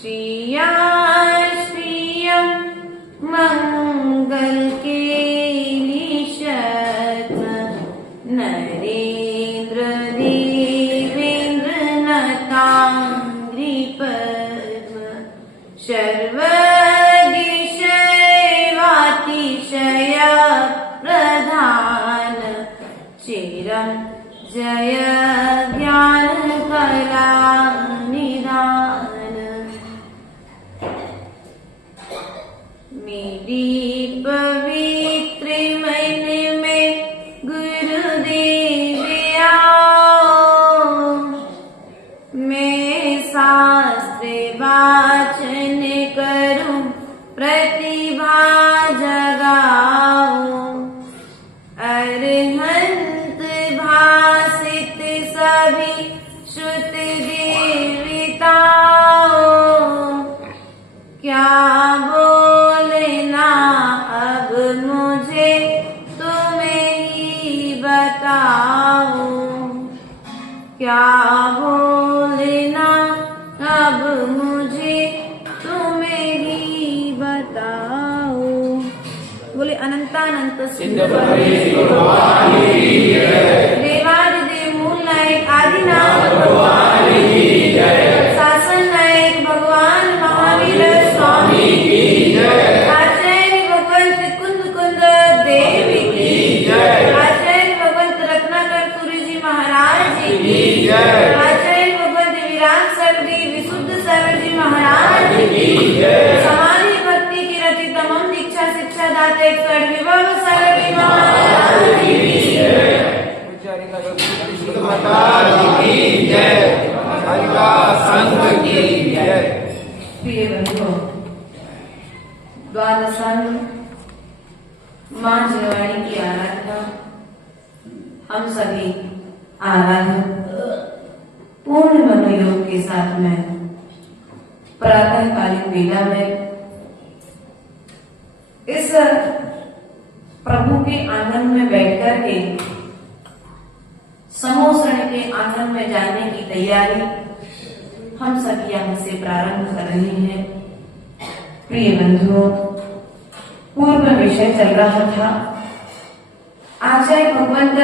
श्रिया श्रियं मंगल केलिशत नरेन्द्र देवेन्द्र नतांग्रि पद्म सर्वदिशैवातिशय प्रधान चिरं जय ज्ञान कला निधान। मेरी पवित्र मन में गुरुदेव आओ, मैं शास्त्र वाचन करूं प्रतिभा जगाऊं। अरहंत भासित सभी श्रुत देवताओं, क्या बोलना अब मुझे तुम्हें ही बताओ। क्या बोलना अब मुझे तुम्हें ही बताओ। बोले अनंतानंत देवादिदेव मूल नायक आदि नाम शासन नायक भगवान महावीर स्वामी आचार्य भगवंत कुंद कुंद देव की आचार्य भगवंत रत्नाकर सूर्य जी महाराज जी की आचार्य भगवंत विराट सर जी विशुद्ध सर जी महाराज की समाधि भक्ति की रति तमाम दीक्षा शिक्षा दाते सर विभव सर जी महाराज की प्रिय बंधुओं, द्वादशांग मां जयवाणी की आराधना हम सभी आराधना पूर्ण मनोयोग के साथ में प्रातःकालीन वेला में इस प्रभु के आंगन में बैठकर के समोसरण के आंगन में जाने की तैयारी हम सभी यहाँ से प्रारंभ कर रहे हैं। प्रिय बंधुओं, पूर्व विषय चल रहा था आचार्य भगवंत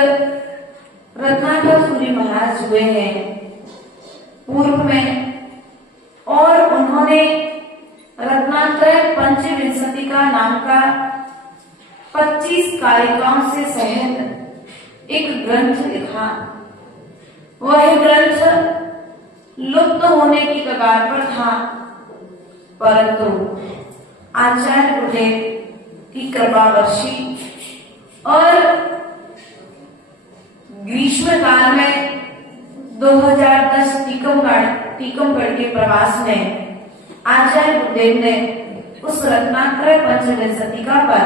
रत्नाकर सूर्य महाराज हुए हैं पूर्व में, और उन्होंने रत्नात्रय पंचविंशतिका नाम का 25 कारिकाओं से सहित एक ग्रंथ लिखा। वह ग्रंथ लुप्त होने की कगार पर था, परंतु आचार्य गुरुदेव की कृपा वर्षी और ग्रीष्म काल में 2010 टीकमगढ़ के प्रवास में आचार्य गुरुदेव ने उस रत्नात्रय पंचविंशतिका पर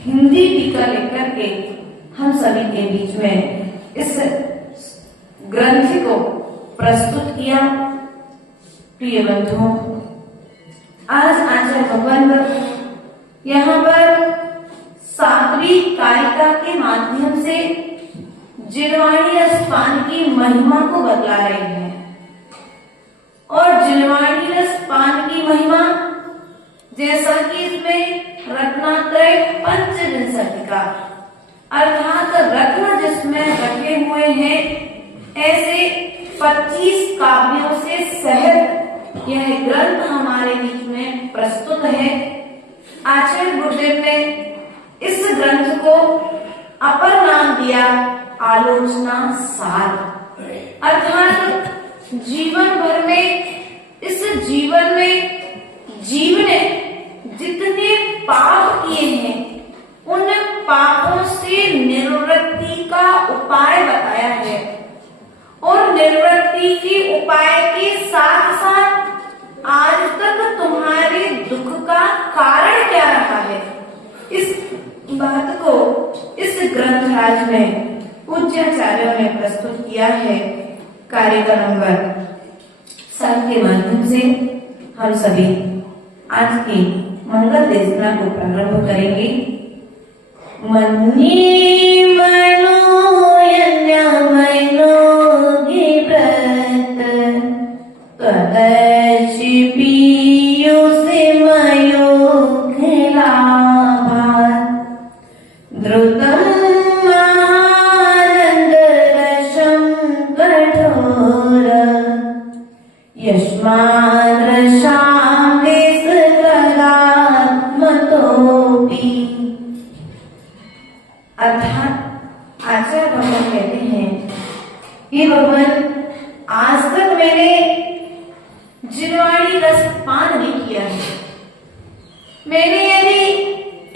हिंदी टीका लिखकर के हम सभी के बीच में इस ग्रंथ को प्रस्तुत किया। प्रिय बंधुओं, आज आचार्य भगवंत यहाँ पर 7वीं कारिका के माध्यम से जिनवाणी रसपान की महिमा को बतला रहे हैं, और जिनवाणी रसपान की महिमा जैसा कि इसमें रत्नात्रय पंचविंशतिका अर्थात रत्न जिसमें रखे हुए हैं, ऐसे 25 काव्यों से सहित यह ग्रंथ हमारे बीच में प्रस्तुत है। आचार्य गुरुदेव ने इस ग्रंथ को अपर नाम दिया आलोचना सार, अर्थात जीवन भर में इस जीवन में जीव ने जितने पाप किए हैं उन पापों से निवृत्ति का उपाय बताया है, और निवृत्ति के उपाय के साथ साथ आज तक तुम्हारे दुख का कारण क्या रहा है, इस बात को इस ग्रंथराज में पूज्याचार्यों ने प्रस्तुत किया है। कारिका नंबर 7 के माध्यम से हम सभी आज की मंगल देशना को प्रारंभ करेंगे। मन्नी मनोयन्य मनोगी व्रत कदर्शि तादृशां निष्कलात्मतोऽपि। अर्थात आचार्य भगवान कहते हैं कि भगवान आज तक मैंने जिनवाणी रस पान नहीं किया है। मैंने यदि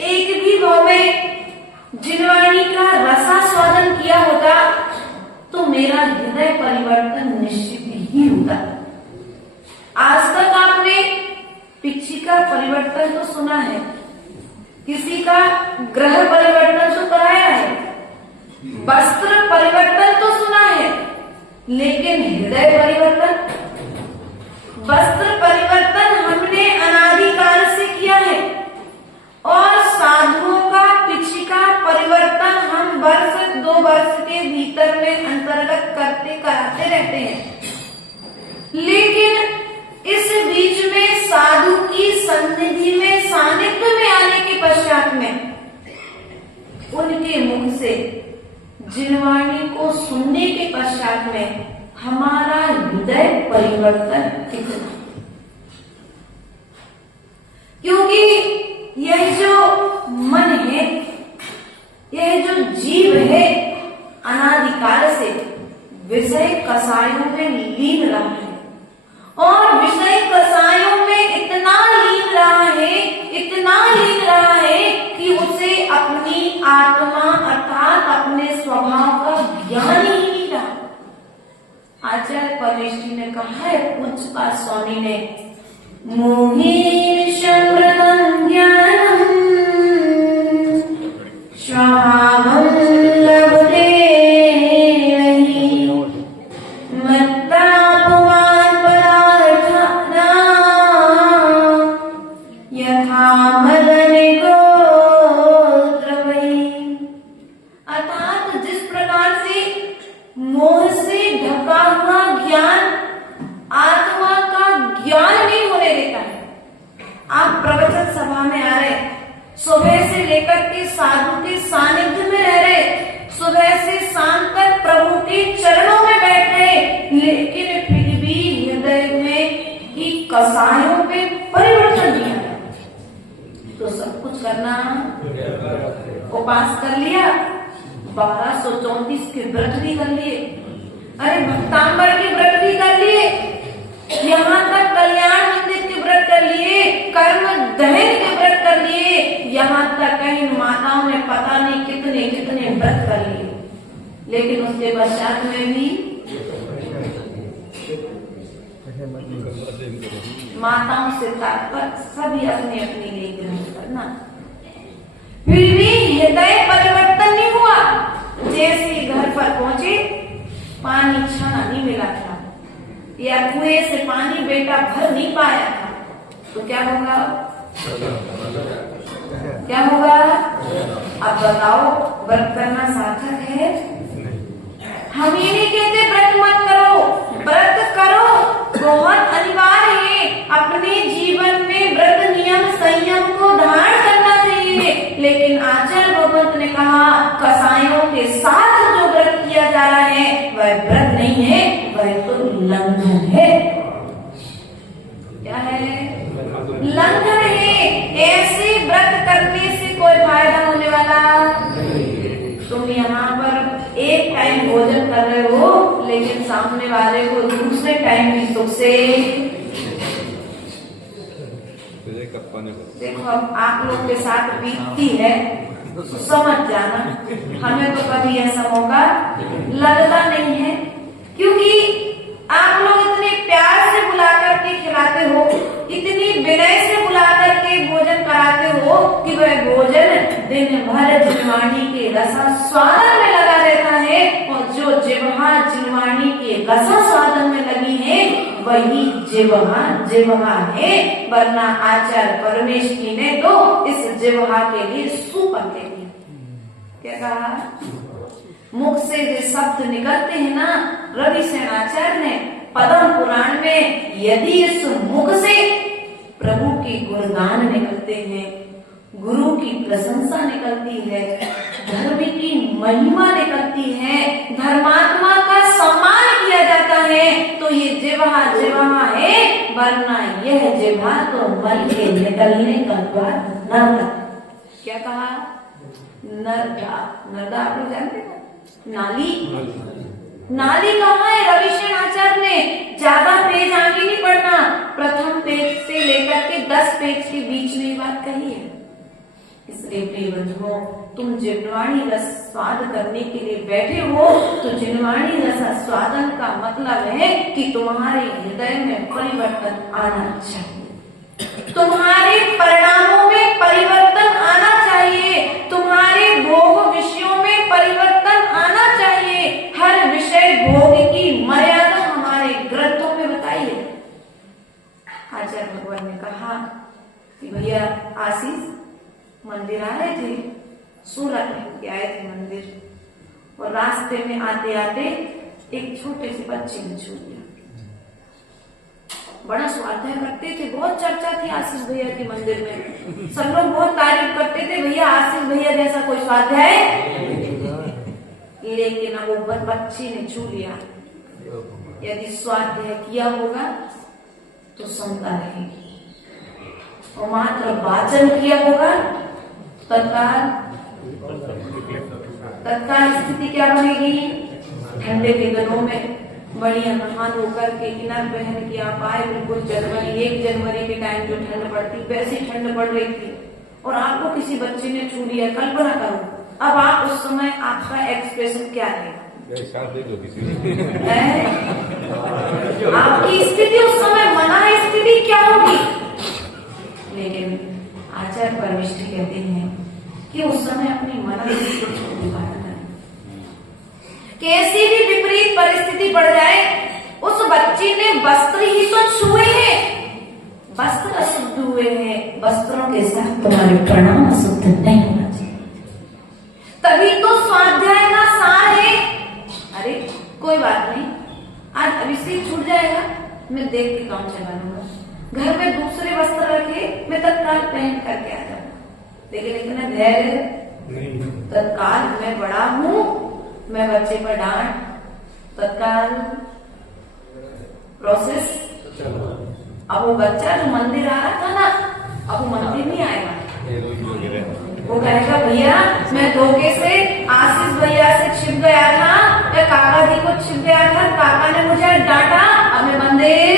एक भी भाव में जिनवाणी का रसास्वादन किया होता तो मेरा हृदय परिवर्तन निश्चित ही होता। आज तक आपने पिछी का परिवर्तन तो सुना है, किसी का ग्रह परिवर्तन तो कराया है, वस्त्र परिवर्तन तो सुना है, लेकिन हृदय परिवर्तन, वस्त्र परिवर्तन हमने अनादिकाल से किया है और साधुओं का पिछी का परिवर्तन हम वर्ष 2 वर्ष के भीतर में अंतर्गत करते कराते रहते हैं। लेकिन इस बीच में साधु की सन्निधि में सानिध्य में आने के पश्चात में उनके मुख से जिनवाणी को सुनने के पश्चात में हमारा हृदय परिवर्तन कितना, क्योंकि यह जो मन है, यह जो जीव है, अनादिकाल से विषय कसायों में लीन रहा है और विषय कसायों में इतना लीन रहा है, इतना लीन रहा है कि उसे अपनी आत्मा अर्थात अपने स्वभाव का ज्ञान ही नहीं रहा। आचार्य परमेश जी ने कहा है, पूज्यपाद स्वामी ने, मोहीनिशमृतं ज्ञानं स्वभावं लभते नहि मत्तापवान् पदार्थानां यथा मदनिकोद्रवैः। अर्थात जिस प्रकार से मोह से ढका हुआ ज्ञान आत्मा का ज्ञान नहीं होने देता है। आप प्रवचन सभा में आ रहे, सुबह से लेकर के साधु के सानिध्य में रह रहे, सुबह से शाम तक प्रभु के चरणों में बैठ रहे, लेकिन फिर भी हृदय में की कसायों पे परिवर्तन नहीं आया। तो सब कुछ करना, उपास कर लिया, 1234 के व्रत भी कर लिए, अरे भक्तांबर के व्रत भी कर लिए, यहाँ तक कल्याण मंदिर के व्रत कर लिए, कर्म दहन के व्रत कर लिए, यहाँ तक कहीं माताओं ने पता नहीं कितने कितने व्रत कर लिए, लेकिन उसके पश्चात में भी माताओं से तात्पर्य सभी अपने अपने लिए ग्रहण करना, फिर भी हृदय परिवर्तन नहीं हुआ। जैसे घर पर पहुंचे, पानी छाना नहीं मिला था या कुएं से पानी बेटा भर नहीं पाया था, तो क्या होगा, क्या होगा? अब बताओ, व्रत करना सार्थक है? हम ये नहीं कहते व्रत मत करो, व्रत करो, बहुत अनिवार्य है। अपने जीवन में व्रत नियम संयम को धारण करना चाहिए, लेकिन आचार्य भगवंत ने कहा कसायों के साथ जो व्रत किया जा रहा है वह व्रत नहीं है, वह तो लंघन है। क्या है? लंघन है। ऐसे व्रत करने से कोई फायदा होने वाला? तुम यहाँ पर एक टाइम भोजन कर रहे हो, लेकिन सामने वाले को दूसरे टाइम भी सुख से। देखो, अब आप लोग के साथ बीतती है तो समझ जाना, हमें तो कभी ऐसा मौका लगता नहीं है, क्योंकि आप लोग इतने प्यार से बुला करके खिलाते हो, इतनी विनय से बुला करके भोजन कराते हो कि वह भोजन दिन भर जिनवाणी के रसास्वादन में लगा रहता है, और जो जिह्वा जिनवाणी के रसास्वादन में लगी है वही जिह्वा है। वरना आचार्य परमेश जी ने तो इस जिह्वा के लिए सुपर दे दिया। क्या कहा? मुख से जो शब्द निकलते हैं ना, रवि सेनाचार्य ने पद्म पुराण में, यदि इस मुख से प्रभु की गुणगान निकलते हैं, गुरु की प्रशंसा निकलती है, धर्म की महिमा निकलती है, धर्मात्मा का सम्मान किया जाता है, तो तो ये जिह्वा जिह्वा है, वरना यह जिह्वा तो मल के निकलने का द्वार नर्क। क्या कहा? नर्दा। नर्दा आप लोग जानते हैं? नाली। नाली कहाँ है? रविशंकर आचार्य ने ज्यादा पेज आगे नहीं पढ़ना, प्रथम पेज से लेकर के 10 पेज के बीच में बात कही है। इसलिए प्रिय बंधुओं, तुम जिह्वाणी रस स्वाद करने के लिए बैठे हो, तो जिह्वाणी रस स्वादन का मतलब है कि तुम्हारे हृदय में परिवर्तन आना चाहिए, तुम्हारे परिणामों में परिवर्तन आना चाहिए, तुम्हारे भोग विषयों में परिवर्तन आना चाहिए। हर विषय भोग की मर्यादा हमारे ग्रंथों में बताई है। आचार्य भगवान ने कहा कि भैया आशीष मंदिर आ रहे थे, 16 पहन के आए थे मंदिर, और रास्ते में आते आते एक छोटे से बच्चे ने छू लिया। बड़ा स्वाध्याय करते थे, बहुत चर्चा थी आशीष भैया के मंदिर में, सब लोग बहुत तारीफ करते थे, भैया आशीष भैया जैसा कोई स्वाध्याय, लेकिन अब वो बच्चे ने छू लिया। यदि स्वाध्याय किया होगा तो समता रहेगी, और मात्र वाचन किया होगा तत्काल स्थिति क्या बनेगी? ठंडे के दिनों में बढ़िया नहा धोकर के इनर पहन के आप आए, बिल्कुल जनवरी 1 जनवरी के टाइम जो ठंड पड़ती वैसी ठंड पड़ रही थी, और आपको किसी बच्चे ने छू लिया। कल्पना करो, अब आप उस समय आपका एक्सप्रेशन क्या है? आपकी स्थिति उस समय, मना स्थिति क्या होगी? लेकिन आचार्य परमेष्ठी कहते हैं कि उस समय अपनी मन कैसी भी विपरीत परिस्थिति पड़ जाए, उस बच्चे ने वस्त्र ही तो छुए हैं, वस्त्र अशुद्ध हुए हैं, वस्त्रों के साथ तुम्हारे प्रणाम अशुद्ध नहीं होना चाहिए। तभी तो स्वाध्याय का सार है। अरे कोई बात नहीं, आज अभिषेक छूट जाएगा, मैं देख के काम चला लूंगा, घर में दूसरे वस्त्र रखे, मैं तत्काल पहन करके आ जाऊंगा। लेकिन इतना धैर्य तत्काल, मैं बड़ा हूँ, मैं बच्चे पर डांट, तत्काल प्रोसेस। अब वो बच्चा जो मंदिर आ रहा था ना, अब वो मंदिर नहीं आएगा, वो कहेगा भैया मैं धोखे से आशीष भैया से छिप गया था, या काका जी को छिप गया था, काका ने मुझे डांटा, अब मैं मंदिर।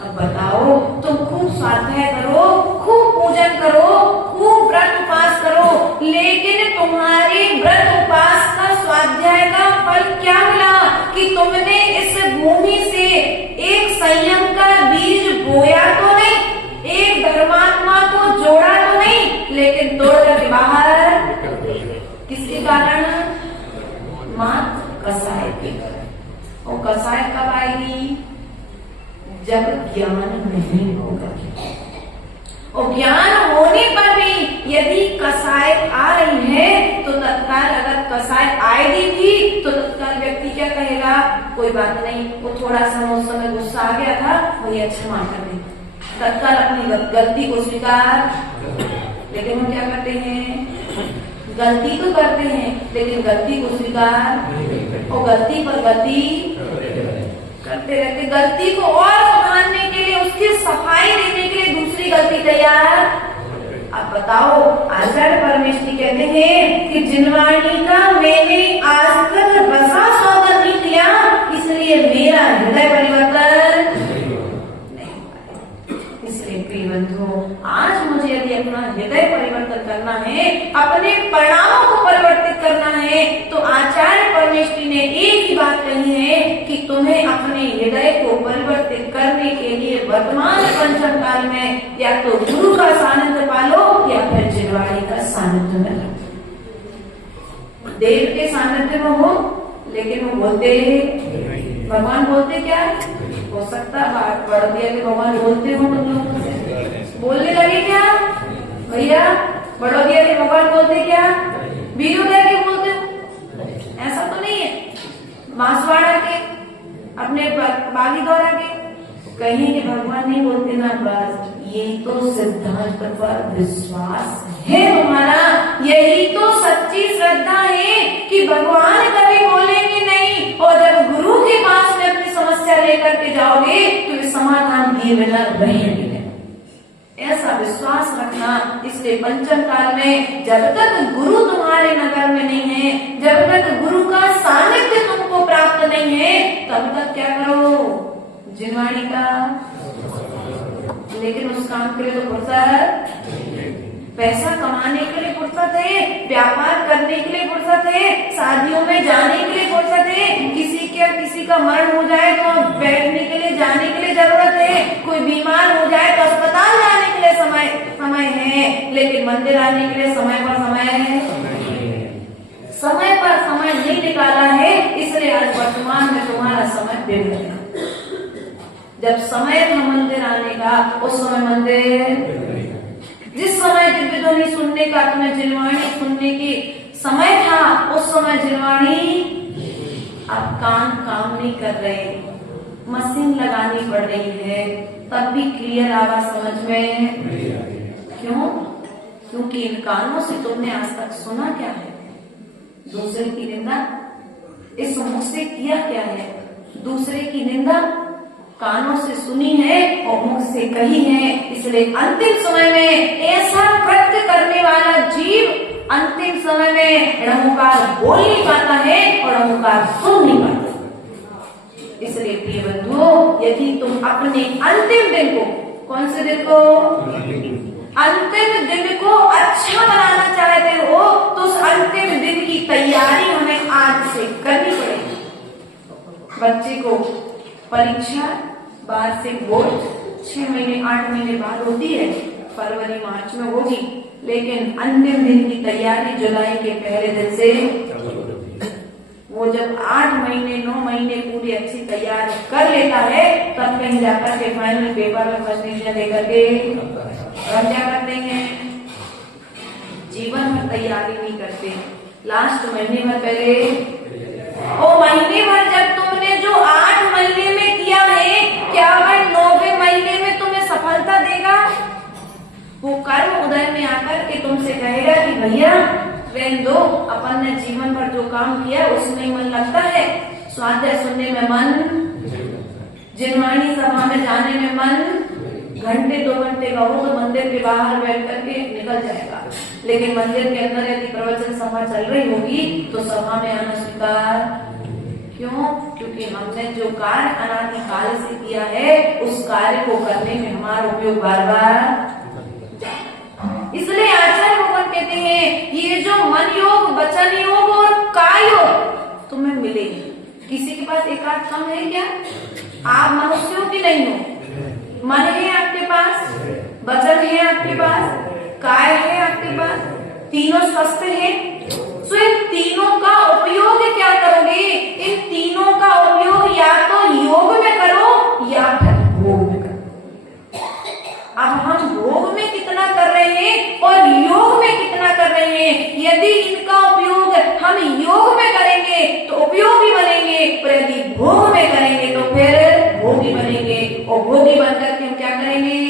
अब बताओ, तुम खूब स्वाध्याय करो, खूब पूजन करो, खूब व्रत उपास करो, लेकिन तुम्हारे व्रत उपास का स्वाध्याय का फल क्या मिला? कि तुमने इस भूमि से एक संयम का बीज बोया तो नहीं, एक धर्मात्मा को जोड़ा तो नहीं, लेकिन तोड़ करके बाहर। किसके कारण? मात्र कसाय के कारण। और कसाय कब आएगी? जब ज्ञान नहीं होगा, और ज्ञान होने पर भी यदि कसाय आ रही है तो तत्काल, अगर कसाय आएगी भी तो तत्काल व्यक्ति क्या कहेगा? कोई बात नहीं, वो थोड़ा सा उस समय गुस्सा आ गया था, वही क्षमा कर दे, तत्काल अपनी गलती को स्वीकार। लेकिन हम क्या करते हैं? गलती तो करते हैं, लेकिन गलती को स्वीकार, और गलती पर गलती करते रहते, गलती को और सुधारने के लिए, उसकी सफाई देने के लिए दूसरी गलती तैयार। अब बताओ, आचार्य परमेष्ठी कहते हैं कि जिह्वाणी का मैंने आज तक रसा स्वादन नहीं किया, इसलिए मेरा हृदय परिवर्तन नहीं हुआ। इसलिए प्रिय बंधुओं, आज मुझे यदि अपना हृदय परिवर्तन करना है, अपने परिणामों को परिवर्तित करना है, तो आचार्य परमेष्ठी ने एक ही बात कही है कि तुम्हें अपने हृदय को परिवर्तित करने के लिए वर्तमान पंचम काल में या तो गुरु का सानिध्य पालो, या फिर जिह्वाणी का सानिध्य में रहो। देव के सानिध्य में हो, लेकिन वो बोलते, भगवान बोलते क्या? हो सकता बात पढ़ दिया कि भगवान बोलते हो, मतलब बोलने लगे क्या? भैया बड़ोदिया के भगवान बोलते क्या? बीरोदिया के बोलते हो? ऐसा तो नहीं है। बांसवाड़ा के, अपने बागी दौरा के कहीं के भगवान नहीं बोलते ना, बस ये तो सिद्धांत पर विश्वास है तुम्हारा, यही तो सच्ची श्रद्धा है कि भगवान कभी बोलेंगे नहीं, और जब गुरु के पास में अपनी समस्या लेकर के जाओगे तो ये समाधान दिए बिना रहेंगे। ऐसा विश्वास रखना। इसलिए पंचम काल में जब तक गुरु तुम्हारे नगर में नहीं है, जब तक गुरु का सानिध्य तुमको प्राप्त नहीं है, तब तक क्या करो, जिनवाणी का। लेकिन उस काम के लिए तो फुर्सत, पैसा कमाने के लिए फुर्सत है, व्यापार करने के लिए फुर्सत है, शादियों में जाने के लिए फुर्सत है, किसी का मरण हो जाए तो बैठने के लिए जाने के लिए जरूरत है, कोई बीमार हो जाए तो अस्पताल जाने के लिए समय है, लेकिन मंदिर आने के लिए समय पर समय है, समय पर समय नहीं निकाला है। इसलिए आज वर्तमान में तुम्हारा समय बिगड़ गया। जब समय था मंदिर आने का, उस समय मंदिर, जिस समय दिव्य ध्वनि सुनने का, तुम्हें जिनवाणी सुनने की समय था, उस समय जिनवाणी, अब कान काम नहीं कर रहे, मशीन लगानी पड़ रही है, तब भी क्लियर आवाज समझ में। क्यों? क्योंकि इन कानों से तुमने आज तक सुना क्या है? दूसरे की निंदा। इस मुख से किया क्या है? दूसरे की निंदा कानों से सुनी है और मुख से कही है। इसलिए अंतिम समय में ऐसा कृत्य करने वाला जीव अंतिम समय में णहुकार बोल नहीं पाता है और णहुकार सुन नहीं पाता। इसलिए प्रिय बंधुओं, यदि तुम अपने अंतिम दिन को, कौन से दिन को, अंतिम दिन को अच्छा बनाना चाहते हो, तो उस अंतिम दिन की तैयारी हमें आज से करनी पड़ेगी। बच्चे को परीक्षा, वार्षिक बोर्ड 6 महीने 8 महीने बाद होती है, फरवरी मार्च में होगी, लेकिन अंतिम दिन की तैयारी जुलाई के पहले दिन से। वो जब 8 महीने 9 महीने पूरी अच्छी तैयारी कर लेता है, तब कहीं जाकर के फाइनल पेपर में फर्स्ट डिवीजन लेकर के हम क्या करते हैं, जीवन में तैयारी नहीं करते। लास्ट महीने में पहले, ओ महीने भर जब तुमने जो 8 महीने में किया है, क्या वह 9वें महीने में तुम्हें सफलता देगा? वो कर्म उदय में आकर के तुमसे कहेगा कि भैया रहने दो, अपन ने जीवन भर जो काम किया उसमें मन लगता है, स्वाध्याय सुनने में मन, जिनवाणी सभा में जाने में मन, घंटे 2 घंटे का हो तो मंदिर के बाहर बैठ करके निकल जाएगा, लेकिन मंदिर के अंदर यदि प्रवचन सभा चल रही होगी तो सभा में आना स्वीकार। क्यों? क्योंकि हमने जो कार्य अनादि काल से किया है, उस कार्य को करने में हमारा उपयोग बार बार। इसलिए आचार्य भगवान कहते हैं, ये जो मन योग, वचन योग और काय योग तुम्हें मिलेगी। किसी के पास एक आध कम है क्या? आप मनुष्यों की नहीं हो। मन है आपके पास, वचन है आपके पास, काय है आपके पास, तीनों स्वस्थ है। तो इन तीनों का उपयोग क्या करोगे? इन तीनों का उपयोग या तो योग में करो या फिर भोग में करो। अब हम भोग में कितना कर रहे हैं और योग में कितना कर रहे हैं? यदि इनका उपयोग हम योग में करेंगे तो उपयोगी बनेंगे, और यदि भोग में करेंगे तो फिर भोगी बनेंगे। और भोगी बनकर के हम क्या करेंगे?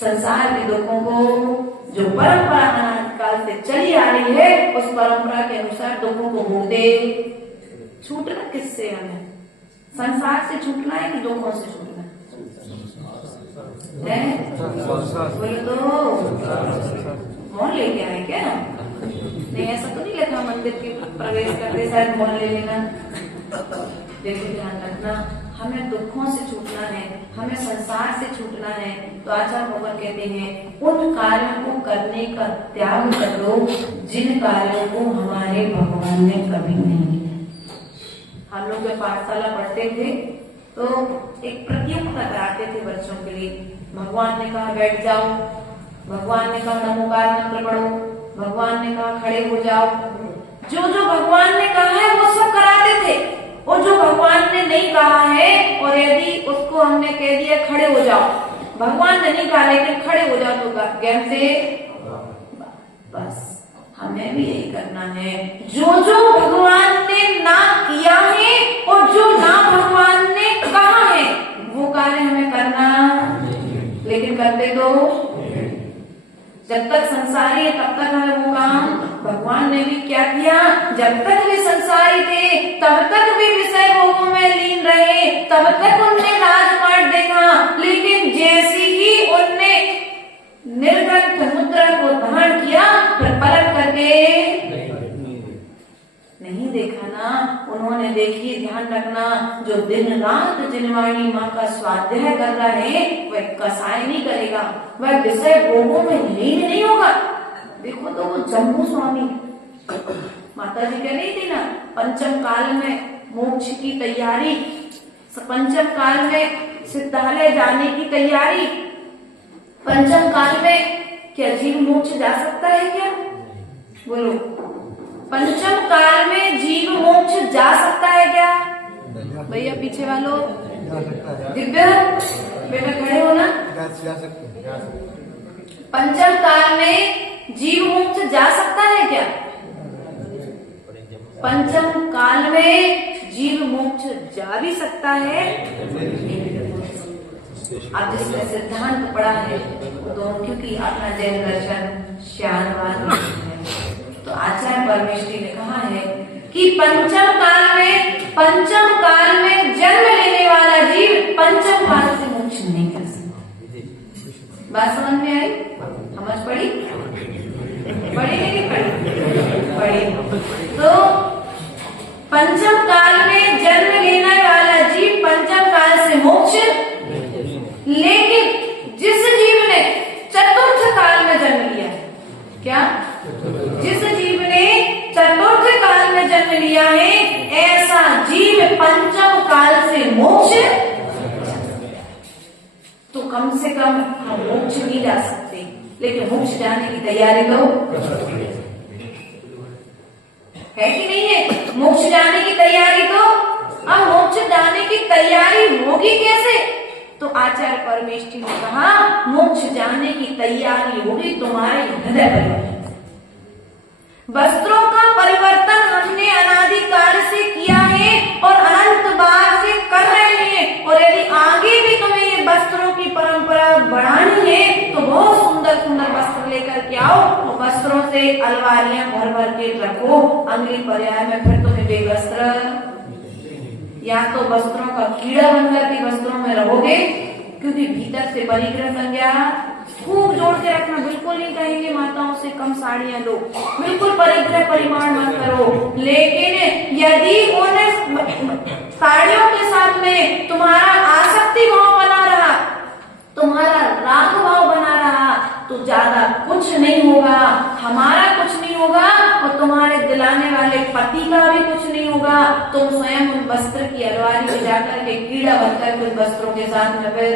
संसार के दुखों को, जो परंपरा अनादि काल से चली आ रही है, उस परंपरा के अनुसार दुखों को भोगते। छूटना किससे? हमें संसार से छूटना है कि दुखों से छूटना है? बोले तो मौन लेके आए क्या? नहीं, ऐसा तो नहीं लिखा मंदिर के प्रवेश करते शायद मौन ले लेना। देखो ध्यान रखना, हमें दुखों से छूटना है, हमें संसार से छूटना है। तो आचार्य भगवान कहते हैं, उन कार्यों को करने का त्याग कर दो जिन कार्यों को हमारे भगवान ने कभी नहीं किया। हम लोग जब पाठशाला पढ़ते थे तो एक प्रतियोगिता कराते थे बच्चों के लिए। भगवान ने कहा बैठ जाओ, भगवान ने कहा नमोकार मंत्र पढ़ो, भगवान ने कहा खड़े हो जाओ। जो जो भगवान ने कहा है वो सब कराते थे, और जो भगवान ने नहीं कहा है और यदि उसको हमने कह दिया खड़े हो जाओ, भगवान ने नहीं कहा लेकिन खड़े हो जाओ, तो ज्ञान से बस हमें भी यही करना है। जो जो भगवान ने ना किया है और जो ना भगवान ने कहा है वो कार्य हमें करना, लेकिन करते तो जब तक संसारी है तब तक हमें वो काम भगवान ने भी क्या किया, जब तक वे संसारी थे तब तक वे विषय भोगों में लीन रहे, तब तक उनने राजपाट देखा, लेकिन जैसे ही उनने निर्ग्रंथ मुद्रा को धारण किया फिर पलट करके नहीं देखा ना। उन्होंने देखिए, ध्यान रखना, जो दिन रात जिनवाणी माँ का स्वाध्याय कर रहा है वह कसाय नहीं करेगा, वह विषय भोगों में लीन नहीं होगा। देखो तो वो जम्बू स्वामी माता जी कह रही थी ना, पंचम काल में मोक्ष की तैयारी, पंचम काल में सिद्धालय जाने की तैयारी। पंचम काल में क्या जीव मोक्ष जा सकता है क्या? बोलो, पंचम काल में जीव मोक्ष जा सकता है क्या? भैया पीछे वालों, दिव्य बेटा खड़े हो ना। पंचम काल में जीव मोक्ष जा सकता है क्या? पंचम काल में जीव मोक्ष जा भी सकता है। अब जिसने सिद्धांत पढ़ा है तो, क्योंकि अपना जैन दर्शन श्यानवाद है, तो आचार्य परमेश्वरी ने कहा है कि पंचम काल में जन्म लेने वाला जीव पंचम काल से मोक्ष नहीं कर सकता। बात समझ में आई? समझ पड़ी? पढ़ी नहीं पढ़ी? तो पंचम काल में जन्म लेने वाला जीव पंचम काल से मोक्ष, लेकिन जिस जीव ने चतुर्थ काल में जन्म लिया, क्या? जिस जीव ने चतुर्थ काल में जन्म लिया है, ऐसा जीव पंचम काल से मोक्ष, तो कम से कम हम मोक्ष नहीं जा सकते, लेकिन मोक्ष जाने की तैयारी तो है कि नहीं है? मोक्ष जाने की तैयारी तो, अब मोक्ष जाने की तैयारी होगी कैसे? तो आचार्य परमेष्ठी ने कहा, मोक्ष जाने की तैयारी होगी तुम्हारे हृदय परिवर्तन। वस्त्रों का परिवर्तन हमने अनादिकाल से किया है और अनंत बार से कर रहे हैं, और यदि आगे भी तुम्हें ये वस्त्रों की परंपरा बढ़ानी है तो बहुत सुंदर सुंदर वस्त्र लेकर के आओ और वस्त्रों से अलमारियां भर भर के रखो। अगली पर्याय में फिर तुम्हें बेवस्त्र, या तो वस्त्रों का कीड़ा बनकर के वस्त्रों में रहोगे, क्योंकि भीतर से परिग्रह संज्ञा खूब जोड़ के रखना। बिल्कुल नहीं कहेंगे माताओं से कम साड़ियां लो, बिल्कुल परिग्रह परिमाण मत करो, लेकिन यदि उन साड़ियों के साथ में तुम्हारा आसक्ति भाव बना रहा, तुम्हारा राग भाव बना रहा, तो ज्यादा कुछ नहीं होगा, हमारा कुछ नहीं होगा और तुम्हारे दिलाने वाले पति का भी कुछ नहीं होगा। तुम स्वयं उन वस्त्र की अलमारी में जाकर के कीड़ा बनकर उन वस्त्रों के साथ में फिर,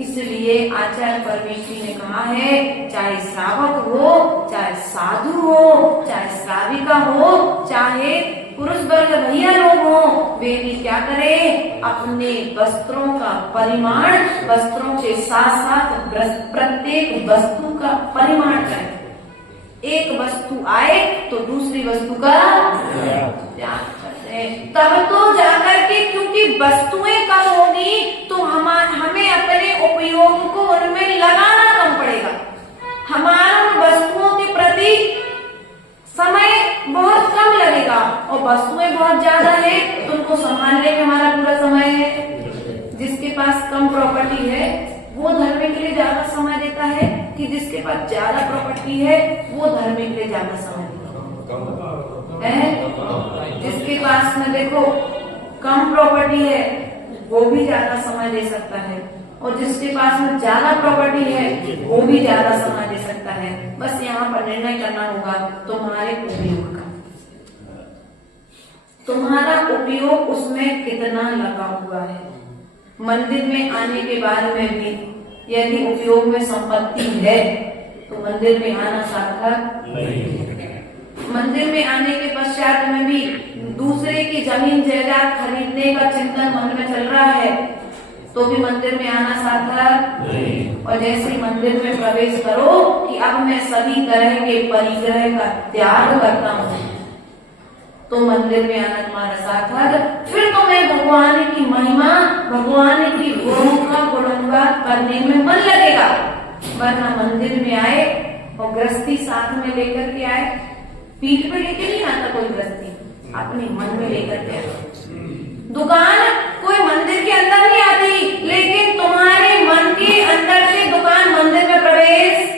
इसलिए आचार्य परमेश्वरी ने कहा है, चाहे श्रावक हो, चाहे साधु हो, चाहे श्राविका हो, चाहे पुरुष वर्ग भैया लोग हो, वे भी क्या करें, अपने वस्त्रों का परिमाण, वस्त्रों के साथ साथ प्रत्येक वस्तु का परिमाण करें। एक वस्तु आए तो दूसरी वस्तु का त्याग करते, तब तो जाकर के, क्योंकि वस्तुएं कम होगी तो हमें अपने उपयोग को उनमें लगाना कम पड़ेगा। हमारा उन वस्तुओं के प्रति समय बहुत कम लगेगा, और वस्तुएं बहुत ज्यादा है तो उनको संभालने में हमारा पूरा समय है। जिसके पास कम प्रॉपर्टी है वो धर्म के लिए ज्यादा समय देता है, कि जिसके पास ज्यादा प्रॉपर्टी है वो धर्म के लिए ज्यादा समय देता है। जिसके पास में देखो कम प्रॉपर्टी है वो भी ज्यादा समय दे सकता है, और जिसके पास में ज्यादा प्रॉपर्टी है वो भी ज्यादा समय दे सकता है। बस यहाँ पर निर्णय करना होगा तुम्हारे उपयोग का, तुम्हारा उपयोग उसमें कितना लगा हुआ है। मंदिर में आने के बाद में भी यदि उपयोग में संपत्ति है तो मंदिर में आना सार्थक नहीं। मंदिर में आने के पश्चात में भी दूसरे की जमीन जायदाद खरीदने का चिंतन मन में चल रहा है तो भी मंदिर में आना सार्थक नहीं। और जैसे मंदिर में प्रवेश करो कि अब मैं सभी तरह के परिग्रह का त्याग करता हूँ, तो मंदिर में आना तुम्हारा सार्थक। फिर तुम्हें भगवान की महिमा, भगवान की गुणों का गुणगान करने में मन लगेगा। वरना मंदिर में आए और गृहस्थी साथ में लेकर के आए। पीठ पे लेके नहीं आता कोई गृहस्थी, अपने मन में लेकर के आए। दुकान कोई मंदिर के अंदर नहीं आती, लेकिन तुम्हारे मन के अंदर से दुकान मंदिर में प्रवेश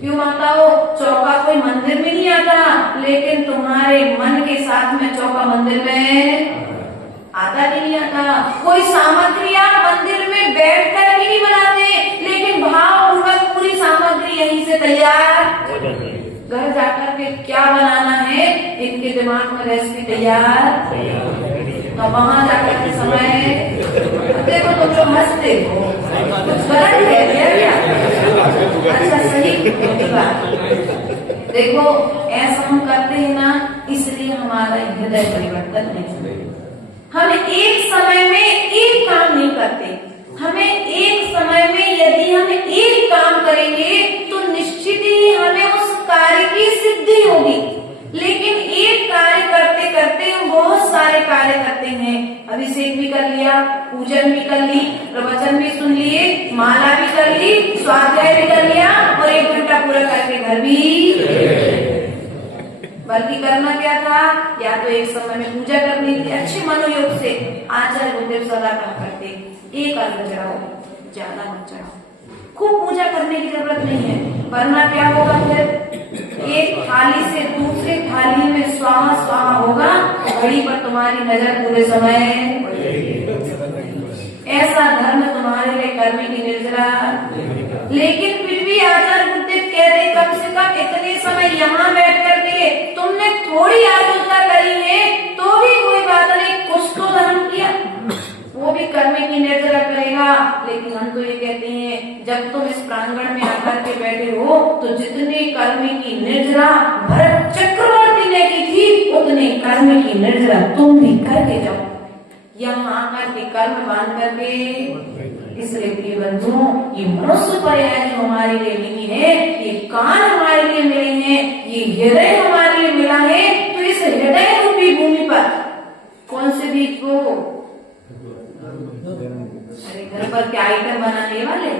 क्यों आता हो? चौका कोई मंदिर में नहीं आता, लेकिन तुम्हारे मन के साथ में चौका मंदिर में आता कि नहीं आता? कोई सामग्री आप मंदिर में बैठ कर भी नहीं बनाते, लेकिन भावपूर्वक पूरी सामग्री यहीं से तैयार, घर जाकर के क्या बनाना है इनके दिमाग में रेसिपी तैयार, तो वहां जाकर के समय देखो तुम लोग हंसते हो, कुछ गलत है क्या? अच्छा सही बात। देखो ऐसा हम करते हैं ना, इसलिए हमारा हृदय परिवर्तन नहीं। हम एक समय में एक काम नहीं करते, हमें एक समय में यदि हम एक काम करेंगे तो निश्चित ही हमें उस कार्य की सिद्धि होगी। लेकिन एक कार्य करते करते हम बहुत सारे कार्य करते हैं। अभिषेक भी कर लिया, पूजन भी कर ली, प्रवचन भी सुन लिए, माला भी कर ली, स्वाध्याय भी कर लिया और 1 घंटा पूरा करके घर भी। बल्कि करना क्या था? या तो एक समय में पूजा करनी थी अच्छे मनोयोग से। आचार्य गुरुदेव सदा कहा करते, एक अर्घ चढ़ाओ, ज्यादा मत चढ़ाओ। खूब पूजा करने की जरूरत नहीं है, वरना क्या होगा? फिर एक थाली से दूसरे थाली में स्वाहा स्वाहा होगा, घड़ी पर तुम्हारी नजर पूरे समय। ऐसा धर्म तुम्हारे लिए कर्म की निर्जरा। लेकिन फिर भी आचार्य गुरुदेव कहते कम से कम इतने समय यहाँ बैठ करके तुमने थोड़ी आत्महत्या करी है तो भी कोई बात नहीं, कुछ तो धर्म किया, वो भी कर्म की निर्जरा करेगा। लेकिन हम तो ये कहते हैं जब तुम इस प्रांगण में आकर के बैठे हो तो जितने कर्म की निर्जरा भरत चक्रवर्ती ने की थी उतने कर्म की निर्जरा तुम भी करके जाओ। यहाँ आकर के कर्म बांध करके, इसलिए प्रिय बंधुओं ये मनुष्य पर्याय जो हमारे लिए मिली है, ये कान हमारे लिए मिले हैं, ये हृदय हमारे लिए मिला है। तो इस हृदय रूपी भूमि पर कौन से बीज को? अरे घर पर क्या आइटम बनाने वाले,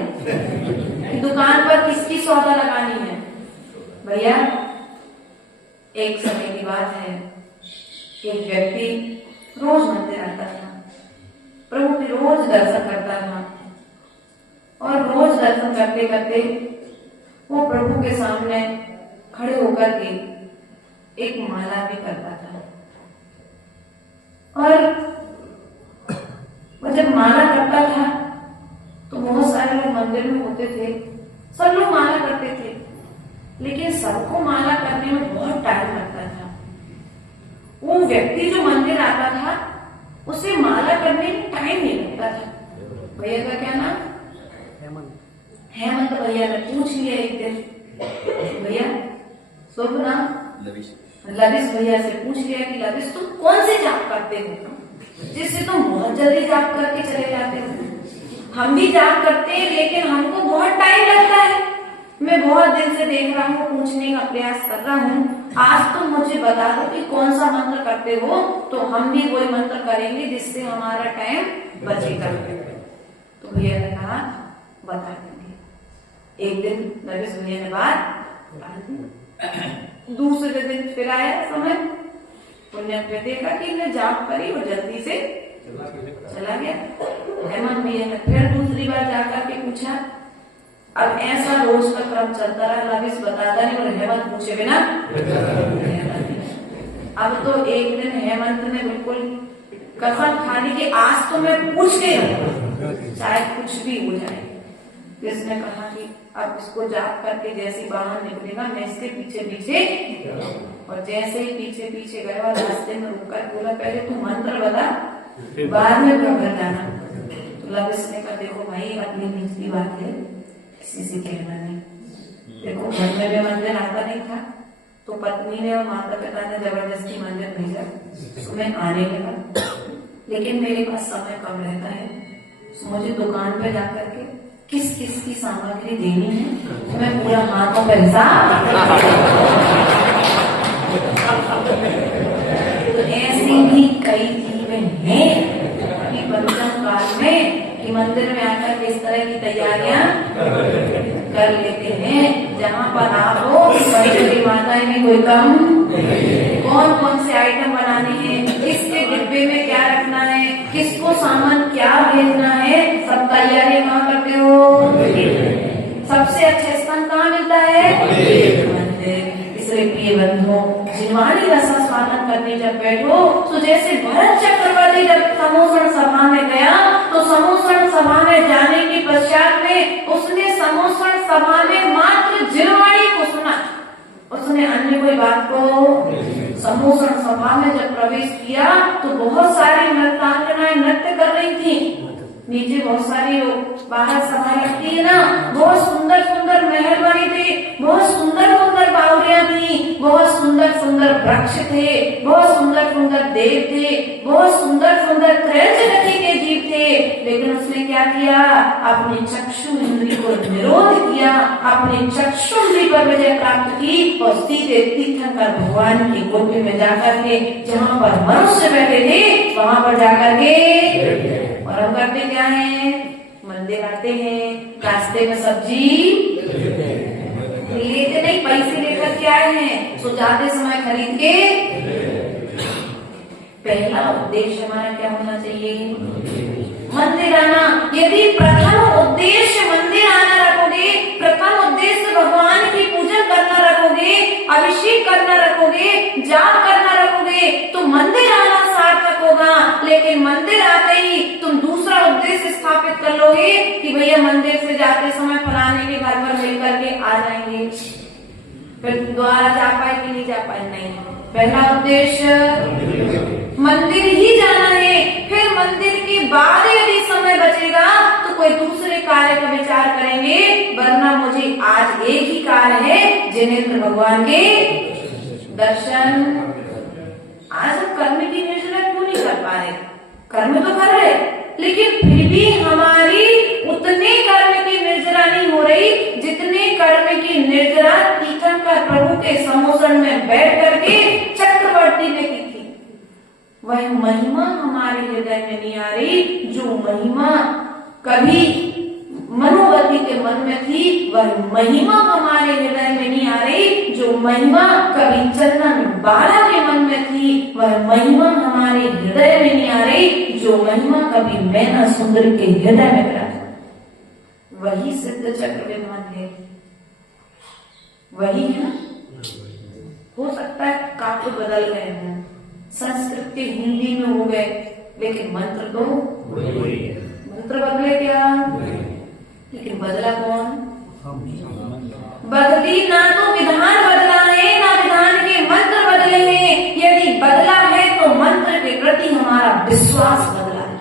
दुकान पर किसकी सौदा लगानी है भैया? एक समय की बात है, एक व्यक्ति रोज मंदिर आता था, प्रभु के रोज दर्शन करता था और रोज दर्शन करते करते वो प्रभु के सामने खड़े होकर के एक माला भी करता था। और वो जब माला करता था तो बहुत सारे लोग मंदिर में होते थे, सब लोग माला करते थे, लेकिन सबको माला करने में बहुत टाइम लगता था। वो व्यक्ति जो मंदिर आता था उसे माला करने में टाइम नहीं लगता था। भैया का क्या नाम? हेमंत भैया ने पूछ लिया एक दिन, भैया शुभ नाम? लविश भैया से पूछ लिया कि लविश तुम कौन से जाप करते हो जिससे तुम बहुत जल्दी जाप करके चले जाते हो? हम भी जाप करते हैं लेकिन हमको बहुत टाइम लगता है। मैं बहुत दिन से देख रहा हूँ, पूछने का प्रयास कर रहा हूँ, आज तुम मुझे बता दो कि कौन सा मंत्र करते हो तो हम भी वही मंत्र करेंगे जिससे हमारा टाइम बचेगा। तो भैया ने कहा बता देंगे। एक दिन नरेश भैया ने बात, दूसरे दिन फिर आया समय, पुण्य देखा कि मैं जाप करी और जल्दी से चला गया। हेमंत भैया ने फिर दूसरी बार जाकर के पूछा। अब ऐसा रोज का क्रम चलता रहा, लविश बताता नहीं और हेमंत पूछे बिना। अब तो एक दिन हेमंत ने बिल्कुल कसम खा ली कि आज तो मैं पूछ के रहूंगा, चाहे कुछ भी हो जाए। तो इसने कहा कि अब इसको जाप करके जैसे बाहर निकलेगा मैं इसके पीछे पीछे, और जैसे ही पीछे पीछे गया और रास्ते में रुककर बोला पहले तू मंत्र बता बाद में घर जाना। तो लविश ने कहा देखो भाई अपनी निचली बात है, किसी से कहना नहीं। देखो घर में भी मंदिर आता नहीं था तो पत्नी ने और माता पिता ने जबरदस्ती मंदिर भेजा, तो मैं आने लगा, लेकिन मेरे पास समय कम रहता है, मुझे दुकान पे जाकर के किस किस की सामग्री देनी है तो मैं पूरा हाथों का हिसाब। तो ऐसी भी कई जीवन हैं कि पंचम काल में कि मंदिर में आकर किस तरह की तैयारियां कर लेते हैं। जहाँ पर आप हो बड़ी माताएं में कोई कम, कौन कौन से आइटम बनाने हैं, किसके डिब्बे में क्या रखना है, किसको सामान क्या भेजना है, सब तैयारी कहाँ करते हो। सबसे अच्छा स्थान कहाँ मिलता है, मंदिर। इसलिए प्रिय बंधुओं, जिनवाणी रसा स्वागत करने जब बैठो तो जैसे भरत चक्रवर्ती जब समोसण सभा में गया तो समोसण सभा में जाने के पश्चात में उसने समोसण सभा में मात्र जिनवाणी को सुना, उसने अन्य कोई बात को। समोसण सभा में जब प्रवेश किया तो बहुत सारी नर्तकांगनाएं नृत्य कर रही थी। नीचे बहुत सारी बाहर सभा लगती है ना, बहुत सुंदर सुंदर महल बने थे, बहुत सुंदर सुंदर बावड़ियां थी, बहुत सुंदर सुंदर वृक्ष थे, बहुत सुंदर सुंदर देव थे, बहुत सुंदर सुंदर त्रैजगति के जीव थे। लेकिन उसने क्या किया, अपने चक्षु इंद्री को निरोध किया, अपने चक्षु इंद्री पर विजय प्राप्त की और सीधे तीर्थंकर भगवान की कुटी में जाकर के, जहाँ पर मनुष्य बैठे थे वहां पर जाकर के, और हम करते क्या है, मंदिर आते हैं, रास्ते में सब्जी लेते नहीं, पैसे लेकर के आए हैं, सो जाते समय खरीद के। पहला उद्देश्य हमारा क्या होना चाहिए, मंदिर आना। यदि प्रथम उद्देश्य मंदिर आना रखोगे, प्रथम उद्देश्य भगवान की पूजन करना रखोगे, अभिषेक करना रखोगे, जाप करना रखोगे तो मंदिर आना सार्थक होगा। लेकिन मंदिर आते ही तुम दूसरा उद्देश्य स्थापित कर लोगे कि भैया मंदिर से जाते समय फलाने के घर पर मिल करके आ जाएंगे, फिर द्वारा जा पाए कि नहीं जा पाए, नहीं। पहला उद्देश्य मंदिर ही जाना है, फिर मंदिर के बाद यदि समय बचेगा तो कोई दूसरे कार्य का विचार करेंगे, वरना मुझे आज एक ही कार्य है, जिनेंद्र भगवान के दर्शन। आज हम कर्म की निर्जरा क्यों नहीं कर पा रहे, कर्म तो कर रहे, लेकिन फिर भी हमारी उतने कर्म की निर्जरा नहीं हो रही जितने कर्म की निर्जरा तीर्थंकर प्रभु के समोसण में बैठ करके चक्रवर्ती ने की थी। वह महिमा हमारे हृदय में नहीं आ रही, जो महिमा कभी मनोवती के मन में थी, वह महिमा हमारे हृदय में नहीं आ रही। जो महिमा कभी चंदन बाला के मन में थी, वह महिमा हमारे हृदय में नहीं आ रही। जो महिमा कभी मैना सुंदर के हृदय में विराज, वही सिद्ध चक्र विमान है, वही है। हो सकता है काफी बदल गए हैं, संस्कृत हिंदी में हो गए, लेकिन मंत्र तो मंत्र बदले क्या, लेकिन बदला कौन, बदली ना तो विधान बदला है, ना विधान के मंत्र बदले हैं। यदि बदला है तो मंत्र के प्रति हमारा विश्वास बदला है,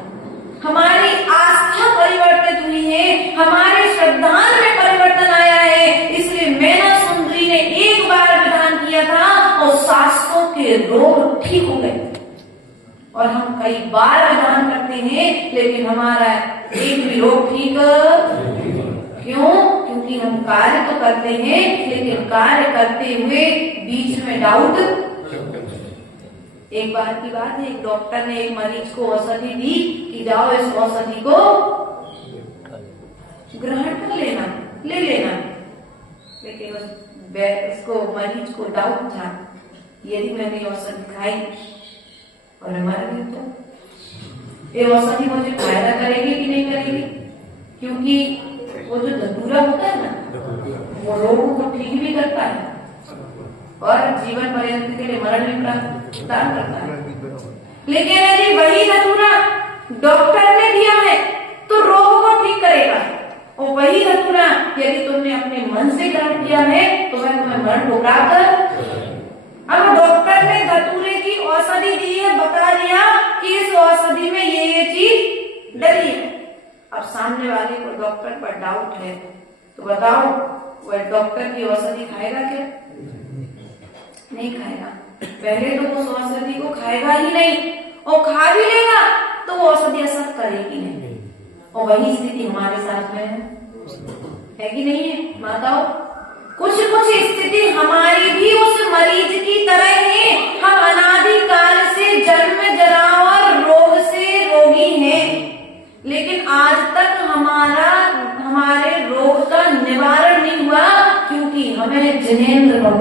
हमारी आस्था परिवर्तित हुई है, हमारे श्रद्धान में परिवर्तन आया है। इसलिए मैना सुंदरी ने एक बार विधान किया था और शास्त्रों के रोग ठीक हो गए, और हम कई बार विधान करते हैं लेकिन हमारा एक भी रोग ठीक क्यों, क्योंकि हम कार्य तो करते हैं लेकिन कार्य करते हुए बीच में डाउट। एक बार की बात है, एक डॉक्टर ने एक मरीज को औषधि दी कि जाओ इस औषधि को ग्रहण कर लेना, ले लेना, लेकिन उसको मरीज को डाउट था, यदि मैंने औषधि खाई और मर गई तो ये औषधि मुझे फायदा करेगी कि नहीं करेगी, क्योंकि वो जो धतूरा होता है ना, वो रोगों को ठीक भी करता है और जीवन पर्यंत के लिए मरण भी प्रदान करता है। लेकिन यदि वही धतूरा डॉक्टर ने दिया है तो रोगों को ठीक करेगा, और वही धतूरा यदि तुमने अपने मन से ग्रहण किया है तो वह तुम्हें मरण को प्राप्त। अब डॉक्टर ने धतूरे की औषधि दी है, बता दिया कि इस औषधि में ये चीज डली है। अब सामने वाले को डॉक्टर पर डाउट है तो बताओ वह डॉक्टर की औषधि खाएगा क्या, नहीं खाएगा। पहले तो उस औषधि को खाएगा ही नहीं, और खा भी लेगा तो वो औषधि असर करेगी नहीं। और वही स्थिति हमारे साथ में है कि नहीं है माताओं। कुछ कुछ स्थिति हमारी भी उस मरीज की तरह है, हम अनादिकाल से जन्म जरा और रोग से रोगी हैं, लेकिन आज तक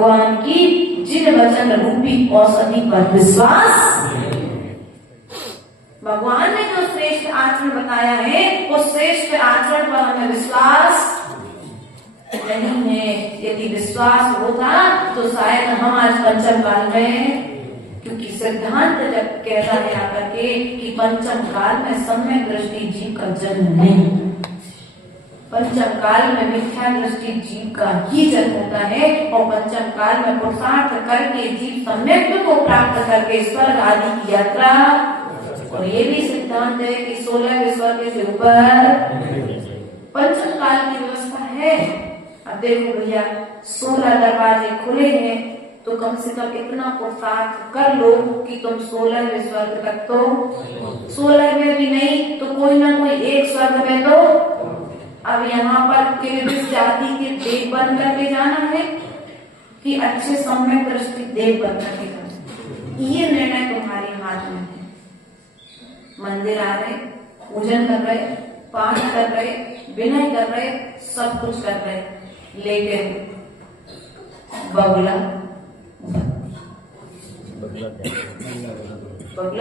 भगवान की जिन वचन रूपी औषधि पर विश्वास। भगवान ने जो श्रेष्ठ आचरण बताया है वो श्रेष्ठ आचरण पर हमें विश्वास नहीं है। यदि विश्वास होता तो शायद हम आज पंचम काल में, क्योंकि सिद्धांत जब कहता है आकर के कि पंचम काल में सम्यक दृष्टि जीव का जन्म नहीं, पंचम काल में मिथ्या दृष्टि जीव का ही जन्म होता है और पंचम काल में पुरुषार्थ करके जीव सम्यक को प्राप्त करके स्वर्ग आदि की यात्रा। और ये भी सिद्धांत है कि 16 स्वर्ग से ऊपर पंचम काल की व्यवस्था है। अब देखो भैया 16 दरवाजे खुले हैं तो कम से कम इतना पुरुषार्थ कर लो कि तुम 16वें स्वर्ग तक, तो 16 में भी नहीं तो कोई ना कोई एक स्वर्ग में तो। अब यहाँ पर किस जाति के देव बन करके जाना है कि अच्छे सम्यक दृष्टि देव बन करके जाना, ये निर्णय तुम्हारे हाथ में है। मंदिर आ रहे, पूजन कर रहे, पाठ कर रहे, विनय कर रहे, सब कुछ कर रहे, लेकिन बगुला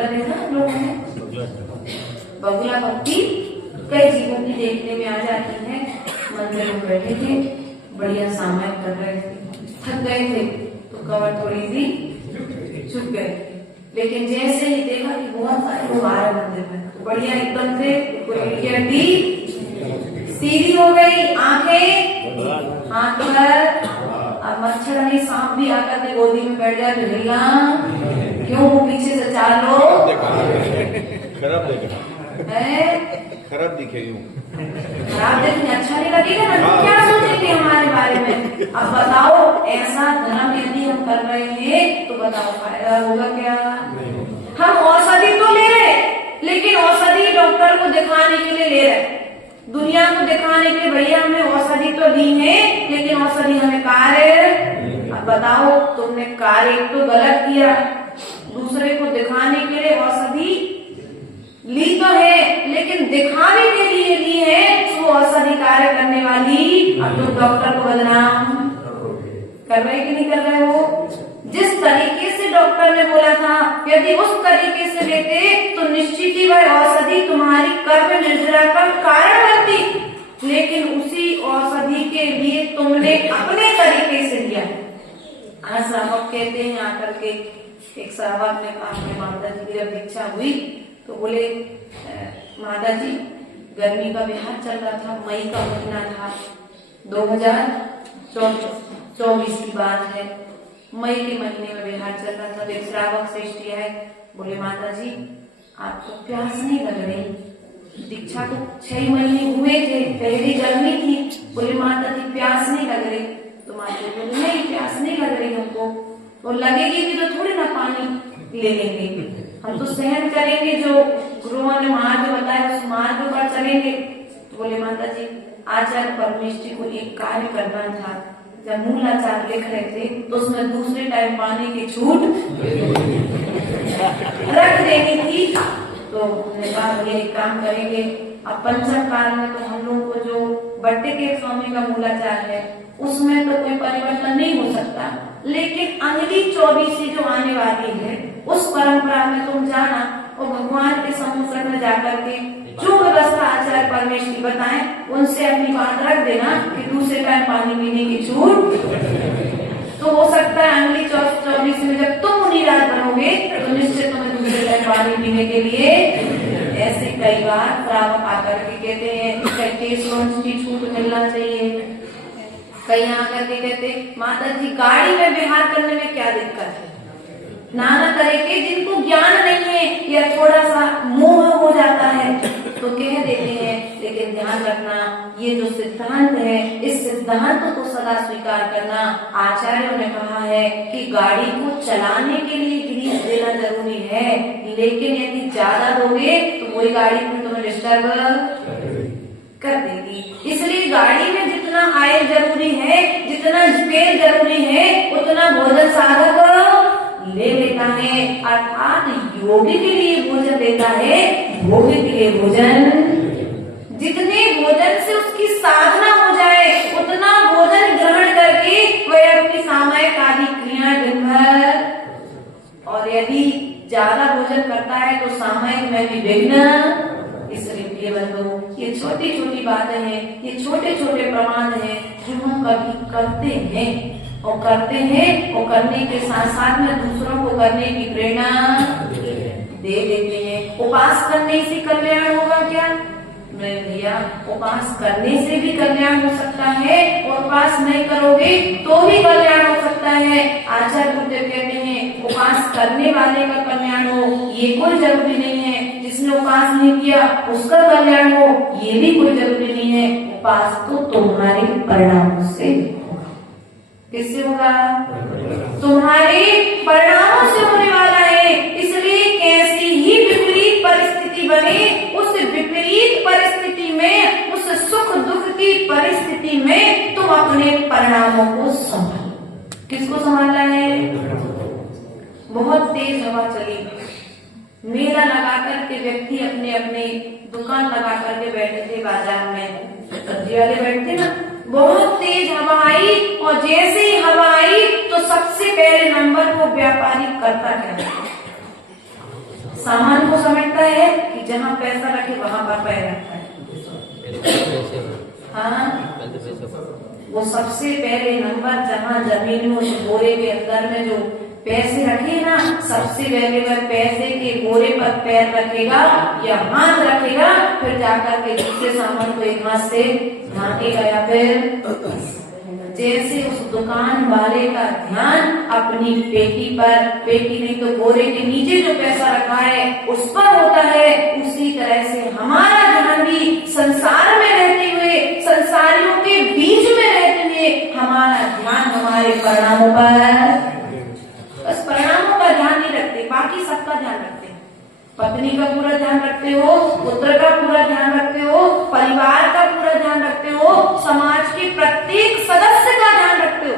देखा हम लोगों ने, बगुला भक्ति कई जीवों की देखने में आ जाती है। मंदिर में बैठे थे, बढ़िया सामायिक कर रहे थे, थक गए थे तो कमर थोड़ी सी झुक गए, लेकिन जैसे ही देखा कि बहुत सारे लोग आ रहे मंदिर में तो बढ़िया एकदम से सीधी हो गई, आंखें हाथ पर। अब मच्छर नहीं सांप भी आकर के गोदी में बैठ जाए तो हिलना क्यों, पीछे से 4 लोग खराब देखेगा, खराब दिखेगी, खराब देखने अच्छा नहीं लगेगा ना, तो क्या सोचेंगे हमारे बारे में। अब बताओ ऐसा धर्म यदि हम कर रहे हैं तो बताओ फायदा होगा क्या। हम औषधि तो ले रहे, लेकिन औषधि डॉक्टर को दिखाने के लिए ले रहे, दुनिया को दिखाने के लिए। भैया हमने औषधि तो ली है लेकिन औषधि हमें कार्य। अब बताओ तुमने कार्य तो गलत किया, दूसरे को दिखाने के लिए औषधि ली तो है लेकिन दिखाने के लिए ली है, वो औषधि कार्य करने वाली। अब तुम डॉक्टर को बदनाम कर रहे कि नहीं कर रहे हो। जिस तरीके से डॉक्टर ने बोला था यदि उस तरीके से लेते तो निश्चित ही वह औषधि तुम्हारी कर्म निर्जरा का कारण बनती, लेकिन उसी औषधि के लिए तुमने अपने तरीके से लिया। आज श्रावक कहते हैं आकर के, एक श्रावक ने कहा माता जी की जब दीक्षा हुई तो बोले माता जी गर्मी का बिहार चल रहा था, मई का महीना था, 2024 की बात है, मई के महीने में बिहार चल रहा था। एक श्रावक श्रेष्ठी है, बोले माता जी आपको प्यास नहीं लग रही, दीक्षा को 6 महीने हुए थे, पहली गर्मी थी। बोले माता जी प्यास नहीं लग रही, तो माता जी बोले नहीं प्यास नहीं लग रही हमको, तो लगेगी भी तो थोड़ी ना पानी ले लेंगे, हम तो सहन करेंगे, जो गुरुओं ने मार्ग बताया उस मार्ग पर चलेंगे। तो बोले माता जी आचार्य परमेश्वर को एक कार्य करना था, जब मूलाचार लिख रहे थे तो उसमें दूसरे टाइम पानी की छूट रख देनी थी। तो हमने कहा ये काम करेंगे। अब पंचम काल में तो हम लोग को जो बट्टे के स्वामी का मूलाचार है उसमें तो कोई परिवर्तन नहीं हो सकता, लेकिन अगली 24 जो आने वाली है उस परंपरा में तुम जाना और भगवान के सम्मुख में जाकर के जो व्यवस्था आचार्य परमेश्वर बताएं उनसे अपनी बात रख देना कि दूसरे टाइम पानी पीने की छूट। तो हो सकता है अगली 24 में जब तुम मुनिराज बनोगे तो निश्चित तुम्हें दूसरे टाइम पानी पीने के लिए। ऐसे कई बार श्रावक आकर के कहते हैं कई केस की छूट मिलना चाहिए, कई आकर के कहते माता जी गाड़ी में विहार करने में क्या दिक्कत है। नाना तरह के जिनको ज्ञान नहीं है या थोड़ा सा मोह हो जाता है तो कह देते हैं, लेकिन ध्यान रखना ये जो सिद्धांत है इस सिद्धांत को सदा स्वीकार करना। आचार्यों ने कहा है कि गाड़ी को चलाने के लिए ग्रीस देना जरूरी है, लेकिन यदि ज्यादा दोगे तो वही गाड़ी में तुम्हें डिस्टर्ब कर देगी। इसलिए गाड़ी में जितना आयल जरूरी है, जितना तेल जरूरी है, उतना भोजन साधक ले लेता है, अर्थात योगी के लिए भोजन लेता है, भोगी के लिए भोजन। जितने भोजन से उसकी साधना हो जाए उतना भोजन ग्रहण करके वह अपनी सामायिक आदि में भी विघ्न। इसलिए प्रिय बंधु, ये छोटी छोटी बातें हैं, ये छोटे छोटे प्रमाण हैं जो हम कभी करते हैं और करने के साथ साथ में दूसरों को करने की प्रेरणा दे देते हैं। उपास करने से कल्याण होगा क्या? नहीं भैया, उपास करने से भी कल्याण हो सकता है और उपास नहीं करोगे तो भी कल्याण हो सकता है। आचार्य गुरुदेव कहते हैं उपास करने वाले का कल्याण हो ये कोई जरूरी नहीं है, जिसने उपास नहीं किया उसका कल्याण हो ये भी कोई जरूरी नहीं है। उपास तो तुम्हारे परिणामों से, किससे होगा? तुम्हारे परिणामों से होने वाला है। इसलिए कैसी ही विपरीत परिस्थिति बने, उस विपरीत परिस्थिति में, उस सुख दुख की परिस्थिति में तुम अपने परिणामों को संभालो। किसको संभालना है? बहुत तेज हवा चली, मेला लगा करके व्यक्ति अपने अपने दुकान लगा करके बैठे थे बाजार में, सब्जी वाले बैठे ना, बहुत तेज हवा आई और जैसे ही हवा आई तो सबसे पहले नंबर को व्यापारी करता क्या? सामान को समेटता है कि जहाँ पैसा रखे वहां पर पैर रखता है। हाँ, वो सबसे पहले नंबर जहाँ जमीन में उस बोरे के अंदर में जो पैसे रखे ना, सबसे पहले वह पैसे के बोरे पर पैर रखेगा या हाथ रखेगा, फिर जाकर के दूसरे सामान को एक हाथ से ढांकेगा या फिर जैसे उस दुकान वाले का ध्यान अपनी पेटी पर, पेटी नहीं तो बोरे के नीचे जो पैसा रखा है उस पर होता है, उसी तरह से हमारा ध्यान भी संसार में रहते हुए, संसारियों के बीच में रहते हुए हमारा ध्यान हमारे परिणामों पर, बस परिणामों का ध्यान नहीं रखते, बाकी सबका ध्यान रखते हैं। पत्नी का पूरा ध्यान रखते हो, पुत्र का पूरा ध्यान रखते हो, परिवार का पूरा ध्यान रखते हो, समाज के प्रत्येक सदस्य का ध्यान रखते हो,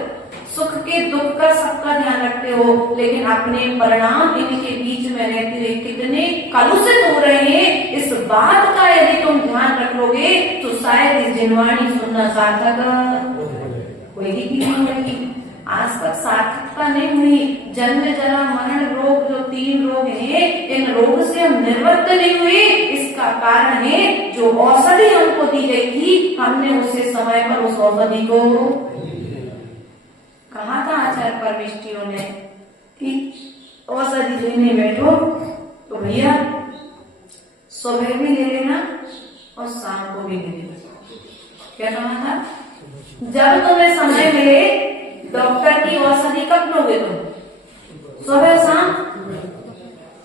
सुख के दुख का सबका ध्यान रखते हो, लेकिन अपने परिणाम इनके बीच में रहते हुए कितने कलुषित हो रहे हैं, इस बात का यदि तुम ध्यान रख लोगे तो शायद इस जिनवाणी सुनना सार्थक होगी कि नहीं होगी। आज तक सार्थकता नहीं हुई। जन्म जरा मरण रोग जो 3 रोग हैं, इन रोग से हम निवृत्त नहीं हुए। इसका कारण है जो औषधि हमको दी गई थी, हमने उसे समय पर उस औषधि को कहा था आचार्य परमेष्ठियों ने कि औषधि लेने बैठो तो भैया सुबह भी ले लेना और शाम को भी ले लेना। क्या कहा था? जब तुम्हें समय मिले डॉक्टर की औषधि कब लोगे तुम? सुबह शाम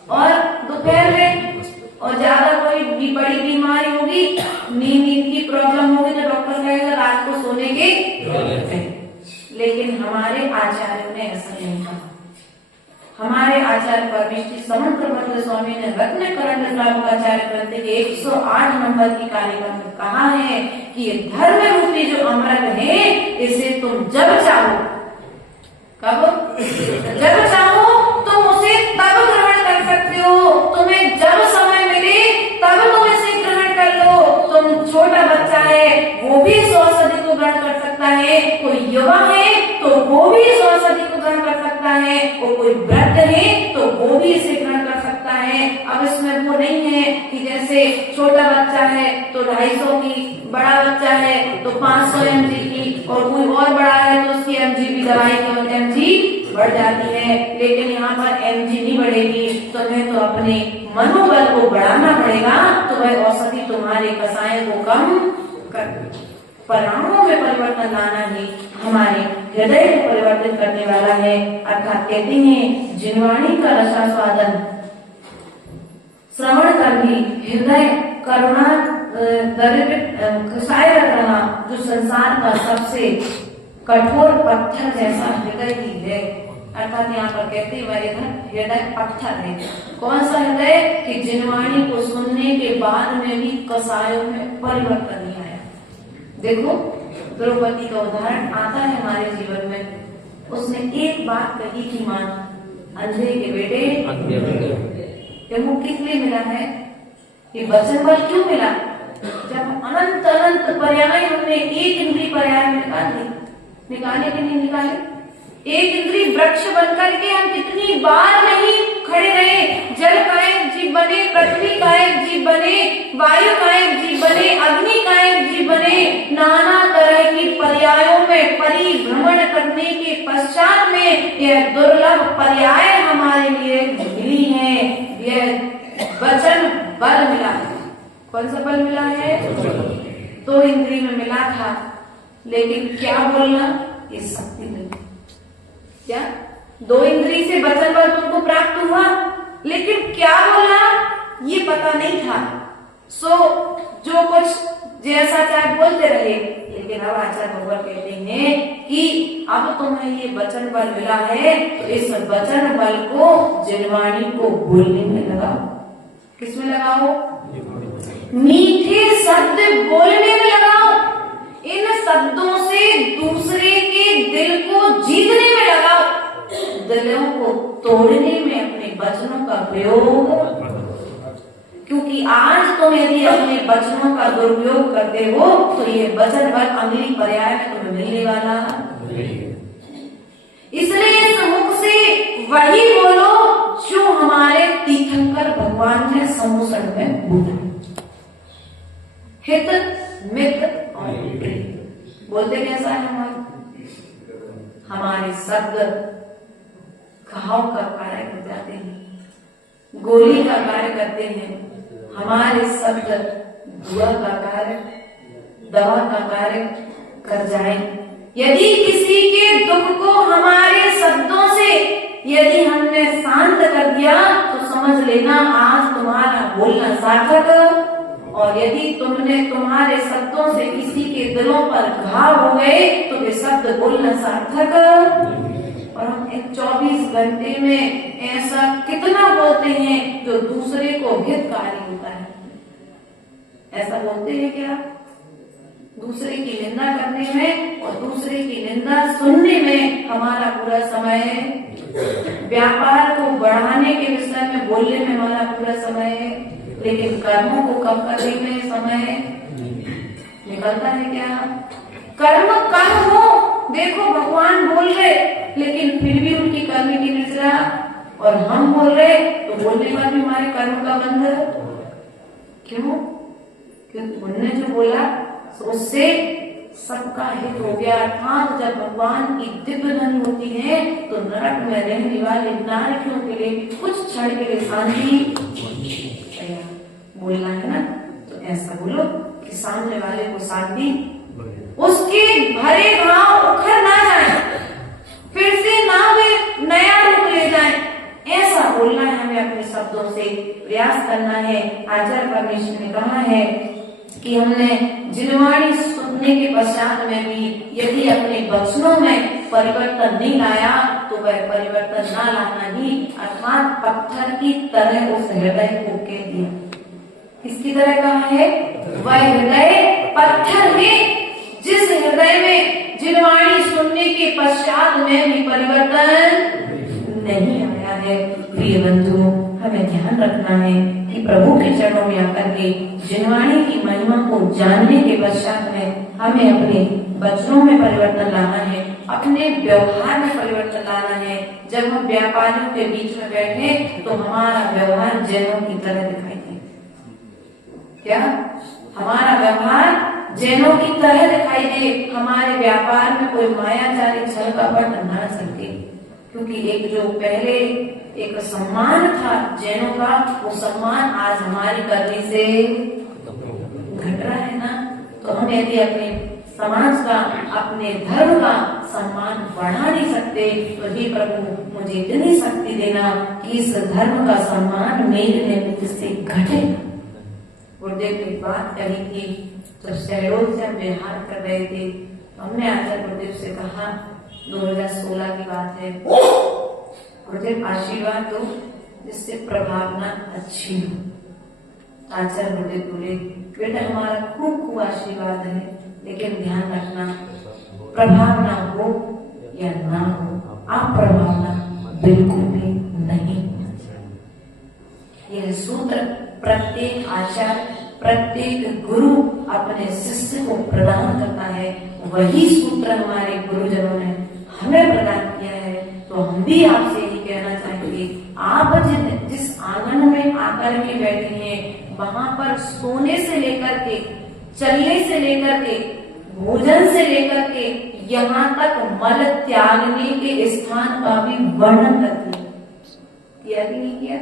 और दोपहर में। और ज्यादा कोई भी बड़ी बीमारी होगी, नींद की प्रॉब्लम होगी तो डॉक्टर कहेगा रात को सोने के। लेकिन हमारे आचार्यों ने ऐसा नहीं कहा। हमारे आचार्य परमेष्ठी समंत्र भद्र स्वामी ने रत्न करंड आचार्य ग्रंथ के 108 नंबर की कार्यक्रम में कहा है कि ये धर्म रूपी जो अमृत है इसे तुम जब चाहो, कब? जब चाहो तुम उसे तब ग्रहण कर सकते हो। तुम्हें जब समय मिले तब तुम इसे ग्रहण कर लो। तुम छोटा बच्चा है वो भी इस औषधि को ग्रहण कर सकता है, कोई युवा है तो वो भी इस औषधि को ग्रहण कर सकता है, और कोई वृद्ध है तो वो भी इसे ग्रहण कर सकता है। अब इसमें वो नहीं है कि जैसे छोटा बच्चा है तो 250 की, बड़ा बच्चा है तो 500 mg की, और कोई और बड़ा है तो उसकी mg भी दवाई की mg बढ़ जाती है। लेकिन यहाँ पर mg नहीं बढ़ेगी, तुम्हें तो अपने मनोबल को बढ़ाना पड़ेगा। तो वह औषधि तुम्हारे कसाय को कम कर, परिणामों में परिवर्तन लाना ही हमारे हृदय को परिवर्तित करने वाला है। अर्थात कहते हैं जिनवाणी का रसास्वादन श्रवण कर भी हृदय करुणा कसाय रख रहा, जो संसार का सबसे कठोर पत्थर जैसा हृदय ही है। अर्थात यहाँ पर कहते हैं वह हृदय पत्थर है। कौन सा हृदय? कि जिनवाणी को सुनने के बाद में भी कसायों में परिवर्तन नहीं आया। देखो द्रौपदी का उदाहरण आता है हमारे जीवन में। उसने एक बात कही कि मां, अंधे के बेटे ये मुख किस लिए मिला है? ये वचन बल क्यों मिला? जब अनंत अनंत पर्याय हमने एक इंद्रिय पर्याय में निकाले कि नहीं निकाले? एक इंद्रिय वृक्ष बनकर के हम कितनी बार नहीं खड़े रहे। जल का एक जीव बने, पृथ्वी का एक जीव बने, वायु का एक जीव बने, अग्नि का एक जीव बने। नाना तरह की पर्यायों में परिभ्रमण करने के पश्चात में यह दुर्लभ पर्याय हमारे लिए मिली है। यह वचन बल मिला है। कौन सा बल मिला है? तो इंद्रिय में मिला था, लेकिन क्या बोलना, ये शक्ति नहीं। क्या 2 इंद्रिय से वचन बल तुमको प्राप्त हुआ, लेकिन क्या बोलना ये पता नहीं था। सो जो कुछ जैसा चाहे बोलते रहे, लेकिन अब आचार्य भगवान कहते हैं कि अब तुम्हें ये वचन बल मिला है, तो इस वचन बल को जिह्वाणी को बोलने में लगाओ। किसमें लगाओ? मीठे शब्द बोलने में लगाओ। इन शब्दों से दूसरे के दिल को जीतने में लगाओ। दिलों को तोड़ने में अपने वचनों का प्रयोग, क्योंकि आज तुम यदि अपने वचनों का दुरुपयोग करते हो तो ये वचन बल अगली पर्याय में तुम्हें मिलने वाला। इसलिए इस मुख से वही बोलो जो हमारे तीर्थंकर भगवान ने सम्मोहन में बोला। हित मित और प्रीत बोलते कैसा है? हमारे शब्द घाव का कार्य कर जाते हैं, गोली का कार्य करते हैं। हमारे शब्द दुआ का कार्य, दवा का कार्य कर जाए। यदि किसी के दुख को हमारे शब्दों से यदि हमने शांत कर दिया तो समझ लेना आज तुम्हारा बोलना सार्थक। और यदि तुमने तुम्हारे शब्दों से किसी के दिलों पर घाव हो गए तो वे शब्द बोलना सार्थक। और हम 24 घंटे में ऐसा कितना बोलते हैं जो दूसरे को हितकारी होता है। ऐसा बोलते हैं क्या? दूसरे की निंदा करने में और दूसरे की निंदा सुनने में हमारा पूरा समय है। व्यापार को बढ़ाने के विषय में बोलने में हमारा पूरा समय है, लेकिन कर्मों को कम करने में समय निकलता है क्या? कर्म कर्म हो, देखो भगवान बोल रहे लेकिन फिर भी उनकी कर्म की निचरा, और हम बोल रहे तो बोलने पर भी हमारे कर्म का बंध। क्यों? क्योंकि उनने जो बोला उससे सबका हित हो गया। अर्थात जब भगवान की दिव्य ध्वनि होती है तो नरक में रहने वाले नारकियों के लिए कुछ क्षण के लिए शांति बोलना है ना, तो ऐसा बोलो कि सामने वाले को शांति, उसके भरे घाव उखड़ ना जाए, फिर से ना वे नया रूप ले जाए। ऐसा बोलना है हमें, अपने शब्दों से प्रयास करना है। आचार्य परमेश्वर ने कहा है कि हमने जिह्वाणी सुनने के पश्चात में भी यदि अपने वचनों में परिवर्तन नहीं लाया तो वह परिवर्तन ना लाना ही, अर्थात पत्थर की तरह उस हृदय को कह दिया। किसकी तरह कहा है? वह हृदय पत्थर है जिस हृदय में जिह्वाणी सुनने के पश्चात में भी परिवर्तन नहीं आया है। प्रिय बंधु, हमें ध्यान रखना है कि प्रभु के चरणों में आकर के जिह्वाणी की महिमा को जानने के पश्चात में हमें अपने वचनों में परिवर्तन लाना है, अपने व्यवहार में परिवर्तन लाना है। जब हम व्यापारियों के बीच में बैठे तो हमारा व्यवहार जैनों की तरह दिखाई दे। क्या? हमारा व्यवहार जैनों की तरह दिखाई दे। हमारे व्यापार में कोई मायाचारी छल कपट न सके, क्योंकि एक जो पहले एक सम्मान था जैनों का, वो सम्मान आज हमारी करनी से घट रहा है ना। तो हम यदि अपने समाज का, अपने धर्म का सम्मान बढ़ा नहीं सकते तो हे प्रभु मुझे इतनी शक्ति देना कि इस धर्म का सम्मान मेरे निमित्त से घटे। गुरुदेव ने बात कही थी जब शहडोल से हम बिहार कर रहे थे, तो हमने आचार्य गुरुदेव से कहा, 2016 की बात है, गुरुदेव आशीर्वाद दो जिससे प्रभावना अच्छी हो। आचार्य गुरुदेव बोले, बेटा हमारा खूब खूब आशीर्वाद है, लेकिन ध्यान रखना प्रभावना हो या ना हो, आप प्रभावना बिल्कुल भी नहीं। यह सूत्र प्रत्येक आचार्य, प्रत्येक गुरु अपने शिष्य को प्रदान करता है। वही सूत्र हमारे गुरुजनों ने हमें प्रदान किया है। तो हम भी आपसे यही कहना चाहेंगे, आप जितने आकर के बैठे हैं, वहां पर सोने से लेकर के, चलने से लेकर के, भोजन से लेकर के, यहाँ तक मल त्यागने के स्थान का भी वर्णन करते हैं। किया कि नहीं किया?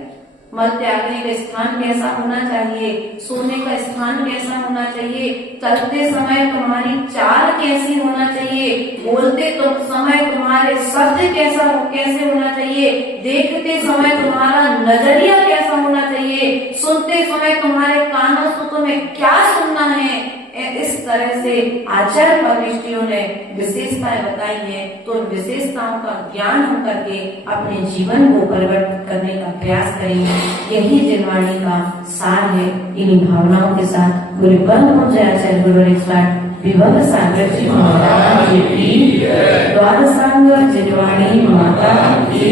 मल त्यागने का स्थान कैसा होना चाहिए, सोने का स्थान कैसा होना चाहिए, चलते समय तुम्हारी चाल कैसी होना चाहिए, बोलते तो समय तुम्हारे शब्द कैसे होना चाहिए, देखते समय तुम्हारा नजरिया कैसा होना चाहिए, सुनते समय तुम्हारे कानों से तुम्हें क्या सुनना है। इस तरह से आचार्य परमेष्ठियों ने विशेषताएं बताई हैं। तो उन विशेषताओं का ज्ञान हम करके अपने जीवन को परिवर्तित करने का प्रयास करेंगे। यही जिनवाणी का सार है। इन्हीं भावनाओं के साथ गुरु बंद हो जाए आचार्य गुरु विभव सागर जी महाराज की द्वादशांग जिनवाणी माता की